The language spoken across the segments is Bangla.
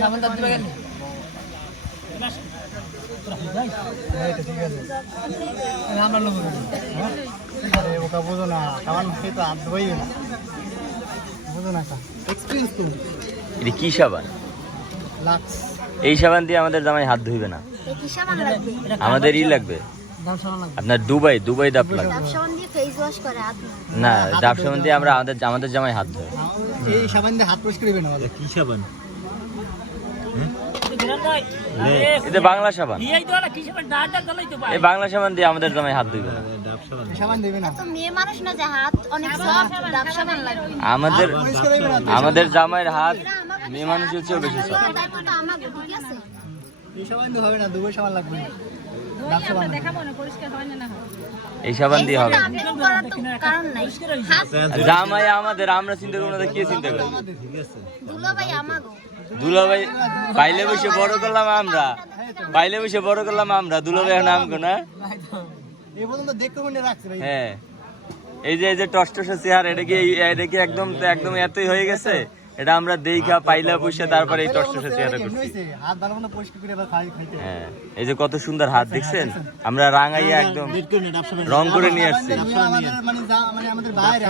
সাবান দাঁত দিবে কেন? আমরা লোক ওটা বোঝো না, সাবান খেয়ে তো হাত ধোয়াই না, বোঝো না এক্সপিরিয়েন্স তো। এটা কি সাবান? লাক্স। এই সাবান দিয়ে আমাদের জামাই হাত ধুইবে না, আমাদের ই লাগবে আপনার দুবাই ডাব লাগবে। না, ডাব সাবান দিয়ে আমরা আমাদের জামাই হাত ধোয়। এই সাবান দিয়ে হাত পরিষ্কার করবে না। কি সাবান? এটা বাংলা সাবান। এই বাংলা সাবান দিয়ে আমাদের জামাই হাত ধুইবে না। সাবান দেবে না। আমাদের জামাইয়ের হাত মেয়ে মানুষের চেয়েও বেশি সফট। এই সাবান দিয়ে হবে না, দুবাই সাবান লাগবে। এই সাবান দিয়ে হবে জামাই আমাদের, আমরা চিন্তা করবো না, কে চিন্তা করবো? দুলাভাই পাইলে বসে বড় করলাম আমরা, দুলাভাই এখন আমগো না। হ্যাঁ, এই যে টসটসে চেহারা, এটা কি একদম এতই হয়ে গেছে? এটা আমরা দেখা পাইলা বসে তারপরে এই টসটসে চেহারা করছি। হ্যাঁ, এই যে কত সুন্দর হাত দেখছেন, আমরা রাঙাইয়া একদম রং করে নিয়ে আসছি।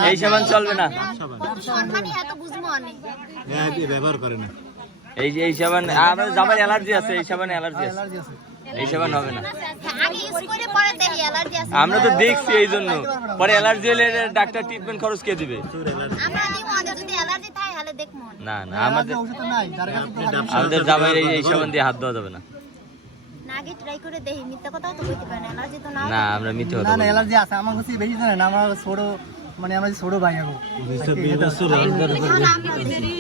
এই সাবান চলবে না, ব্যবহার করে না। এই সাবান আমাদের জামাই অ্যালার্জি আছে, এই সাবানে অ্যালার্জি আছে, এই সাবান হবে না। আমরা তো দেখছি, এই জন্য পরে অ্যালার্জি হলে ডাক্তার ট্রিটমেন্ট খরচ কে দিবে? না না, আমাদের জামাই এই সাবান দিয়ে হাত ধোয়া যাবে না। না, আমরা মিথ্যে কথা বলি না। অ্যালার্জি আছে আমার কাছে বেশি জানেন, আমার ছোট, মানে আমরা ছোট ভাই।